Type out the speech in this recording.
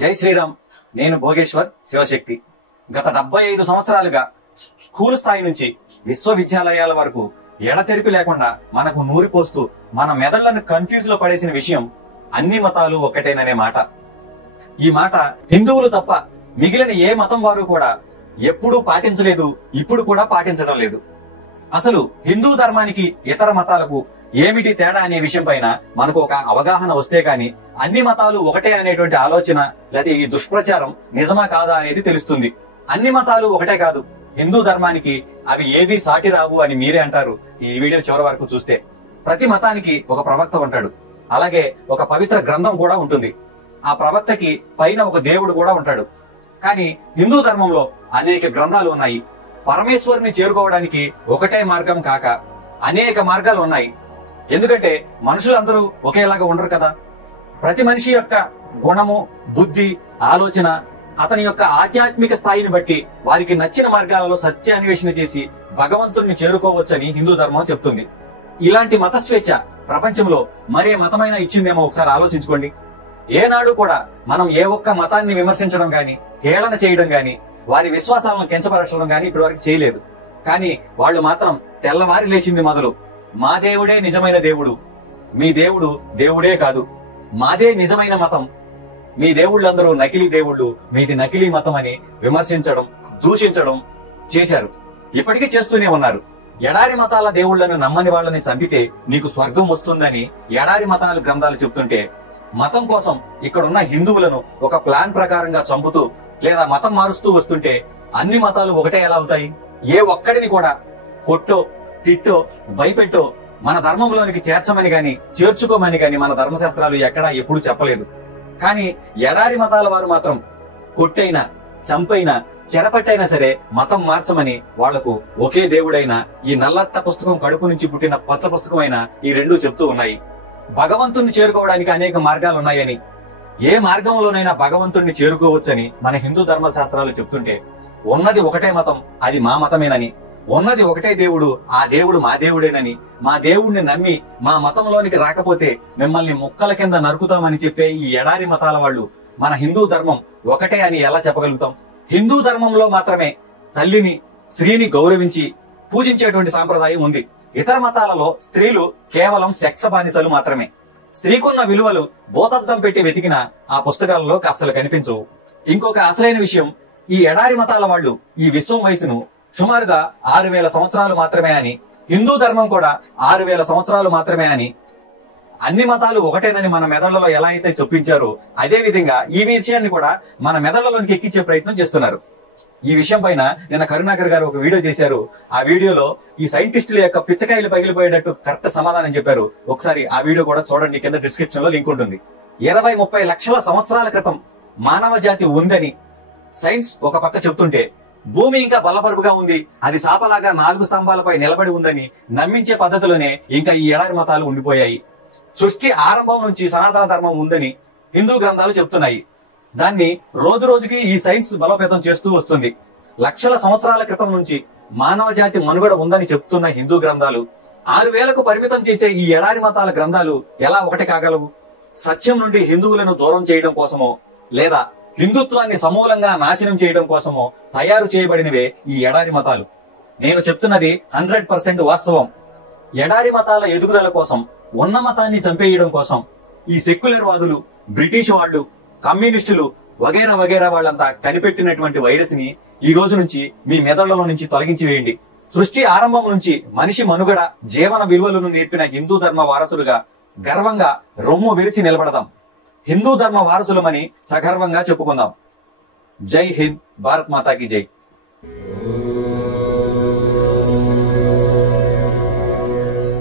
జై శ్రీరామ్. నేను భోగేశ్వర్ శివశక్తి. గత 75 సంవత్సరాలుగా స్కూల్ స్థాయి నుంచి విశ్వవిద్యాలయాల వరకు ఎడతెరిపి లేకుండా మనకు నూరిపోస్తూ మన మెదళ్లను కన్ఫ్యూజ్ లో పడేసిన విషయం అన్ని మతాలు ఒకటేననే మాట. ఈ మాట హిందువులు తప్ప మిగిలిన ఏ మతం వారు కూడా ఎప్పుడూ పాటించలేదు, ఇప్పుడు కూడా పాటించడం లేదు. అసలు హిందూ ధర్మానికి ఇతర మతాలకు ఏమిటి తేడా అనే విషయం పైన మనకు ఒక అవగాహన వస్తే గాని అన్ని మతాలు ఒకటే అనేటువంటి ఆలోచన లేదా ఈ దుష్ప్రచారం నిజమా కాదా అనేది తెలుస్తుంది. అన్ని మతాలు ఒకటే కాదు, హిందూ ధర్మానికి అవి ఏవి సాటి రావు అని మీరే అంటారు ఈ వీడియో చివరి వరకు చూస్తే. ప్రతి మతానికి ఒక ప్రవక్త ఉంటాడు, అలాగే ఒక పవిత్ర గ్రంథం కూడా ఉంటుంది. ఆ ప్రవక్తకి పైన ఒక దేవుడు కూడా ఉంటాడు. కానీ హిందూ ధర్మంలో అనేక గ్రంథాలు ఉన్నాయి. పరమేశ్వరుని చేరుకోవడానికి ఒకటే మార్గం కాక అనేక మార్గాలు ఉన్నాయి. ఎందుకంటే మనుషులందరూ ఒకేలాగా ఉండరు కదా. ప్రతి మనిషి యొక్క గుణము, బుద్ధి, ఆలోచన, అతని యొక్క ఆధ్యాత్మిక స్థాయిని బట్టి వారికి నచ్చిన మార్గాలలో సత్యాన్వేషణ చేసి భగవంతుణ్ణి చేరుకోవచ్చని హిందూ ధర్మం చెప్తుంది. ఇలాంటి మత స్వేచ్ఛ ప్రపంచంలో మరే మతమైనా ఇచ్చిందేమో ఒకసారి ఆలోచించుకోండి. ఏనాడు కూడా మనం ఏ ఒక్క మతాన్ని విమర్శించడం గాని, హేళన చేయడం గాని, వారి విశ్వాసాలను కించపరచడం గాని ఇప్పటి వరకు చేయలేదు. కానీ వాళ్ళు మాత్రం తెల్లవారి లేచింది మొదలు మా దేవుడే నిజమైన దేవుడు, మీ దేవుడు దేవుడే కాదు, మాదే నిజమైన మతం, మీ దేవుళ్ళందరూ నకిలీ దేవుళ్ళు, మీది నకిలీ మతం అని విమర్శించడం, దూషించడం చేశారు. ఇప్పటికీ చేస్తూనే ఉన్నారు. ఎడారి మతాల దేవుళ్లను నమ్మని వాళ్ళని చంపితే నీకు స్వర్గం వస్తుందని ఎడారి మతాల గ్రంథాలు చెప్తుంటే, మతం కోసం ఇక్కడున్న హిందువులను ఒక ప్లాన్ ప్రకారంగా చంపుతూ లేదా మతం మారుస్తూ వస్తుంటే అన్ని మతాలు ఒకటే ఎలా అవుతాయి? ఏ ఒక్కడిని కూడా కొట్టో, తిట్టో, భయపెట్టో మన ధర్మంలోనికి చేర్చమని గాని, చేర్చుకోమని గాని మన ధర్మశాస్త్రాలు ఎక్కడా ఎప్పుడు చెప్పలేదు. కానీ ఎడారి మతాల వారు మాత్రం కొట్టైనా, చంపైనా, చెరపట్టైనా సరే మతం మార్చమని వాళ్లకు ఒకే దేవుడైన ఈ నల్లట్ట పుస్తకం కడుపు నుంచి పుట్టిన పచ్చ పుస్తకమైన ఈ రెండూ చెప్తూ ఉన్నాయి. భగవంతుణ్ణి చేరుకోవడానికి అనేక మార్గాలు ఉన్నాయని, ఏ మార్గంలోనైనా భగవంతుణ్ణి చేరుకోవచ్చని మన హిందూ ధర్మశాస్త్రాలు చెప్తుంటే, ఉన్నది ఒకటే మతం, అది మా మతమేనని, ఉన్నది ఒకటే దేవుడు, ఆ దేవుడు మా దేవుడేనని, మా దేవుడిని నమ్మి మా మతంలోనికి రాకపోతే మిమ్మల్ని ముక్కల కింద నరుకుతామని చెప్పే ఈ ఎడారి మతాల వాళ్ళు మన హిందూ ధర్మం ఒకటే అని ఎలా చెప్పగలుగుతాం? హిందూ ధర్మంలో మాత్రమే తల్లిని, స్త్రీని గౌరవించి పూజించేటువంటి సాంప్రదాయం ఉంది. ఇతర మతాలలో స్త్రీలు కేవలం సెక్స్ బానిసలు మాత్రమే. స్త్రీకున్న విలువలు భూతద్దం పెట్టి వెతికిన ఆ పుస్తకాలలో అస్సలు కనిపించవు. ఇంకొక అసలైన విషయం, ఈ ఎడారి మతాల వాళ్ళు ఈ విశ్వం వయసును సుమారుగా 6000 సంవత్సరాలు మాత్రమే అని, హిందూ ధర్మం కూడా 6000 సంవత్సరాలు మాత్రమే అని, అన్ని మతాలు ఒకటేనని మన మెదళ్లలో ఎలా అయితే చొప్పించారో అదే విధంగా ఈ విషయాన్ని కూడా మన మెదళ్లలోనికి ఎక్కించే ప్రయత్నం చేస్తున్నారు. ఈ విషయం పైన నిన్న కరుణాకర్ గారు ఒక వీడియో చేశారు. ఆ వీడియోలో ఈ సైంటిస్టుల యొక్క పిచ్చకాయలు పగిలిపోయేటట్టు కరెక్ట్ సమాధానం చెప్పారు. ఒకసారి ఆ వీడియో కూడా చూడండి, కింద డిస్క్రిప్షన్ లో లింక్ ఉంటుంది. 20-30 లక్షల సంవత్సరాల క్రితం మానవ జాతి ఉందని సైన్స్ ఒక పక్క చెప్తుంటే, భూమి ఇంకా బల్లపరుపుగా ఉంది, అది సాపలాగా 4 స్తంభాలపై నిలబడి ఉందని నమ్మించే పద్ధతిలోనే ఇంకా ఈ ఎడారి మతాలు ఉండిపోయాయి. సృష్టి ఆరంభం నుంచి సనాతన ధర్మం ఉందని హిందూ గ్రంథాలు చెప్తున్నాయి. దాన్ని రోజు రోజుకి ఈ సైన్స్ బలోపేతం చేస్తూ వస్తుంది. లక్షల సంవత్సరాల క్రితం నుంచి మానవ జాతి మనుగడ ఉందని చెప్తున్న హిందూ గ్రంథాలు 6000కు పరిమితం చేసే ఈ ఎడారి మతాల గ్రంథాలు ఎలా ఒకటి కాగలవు? సత్యం నుండి హిందువులను దూరం చేయడం కోసమో లేదా హిందుత్వాన్ని సమూలంగా నాశనం చేయడం కోసమో తయారు చేయబడినవే ఈ ఎడారి మతాలు. నేను చెప్తున్నది 100% వాస్తవం. ఎడారి మతాల ఎదుగుదల కోసం, ఉన్న మతాన్ని చంపేయడం కోసం ఈ సెక్యులర్ వాదులు, బ్రిటిష్ వాళ్ళు, కమ్యూనిస్టులు వగేరా వగేరా వాళ్ళంతా కనిపెట్టినటువంటి వైరస్ ని ఈ రోజు నుంచి మీ మెదళ్లలో నుంచి తొలగించి వేయండి. సృష్టి ఆరంభం నుంచి మనిషి మనుగడ, జీవన విలువలను నేర్పిన హిందూ ధర్మ వారసులుగా గర్వంగా రొమ్ము విరిచి నిలబడదాం. హిందూ ధర్మ వారసులమని సగర్వంగా చెప్పుకుందాం. జై హింద్, భారత్ మాతాకి జై.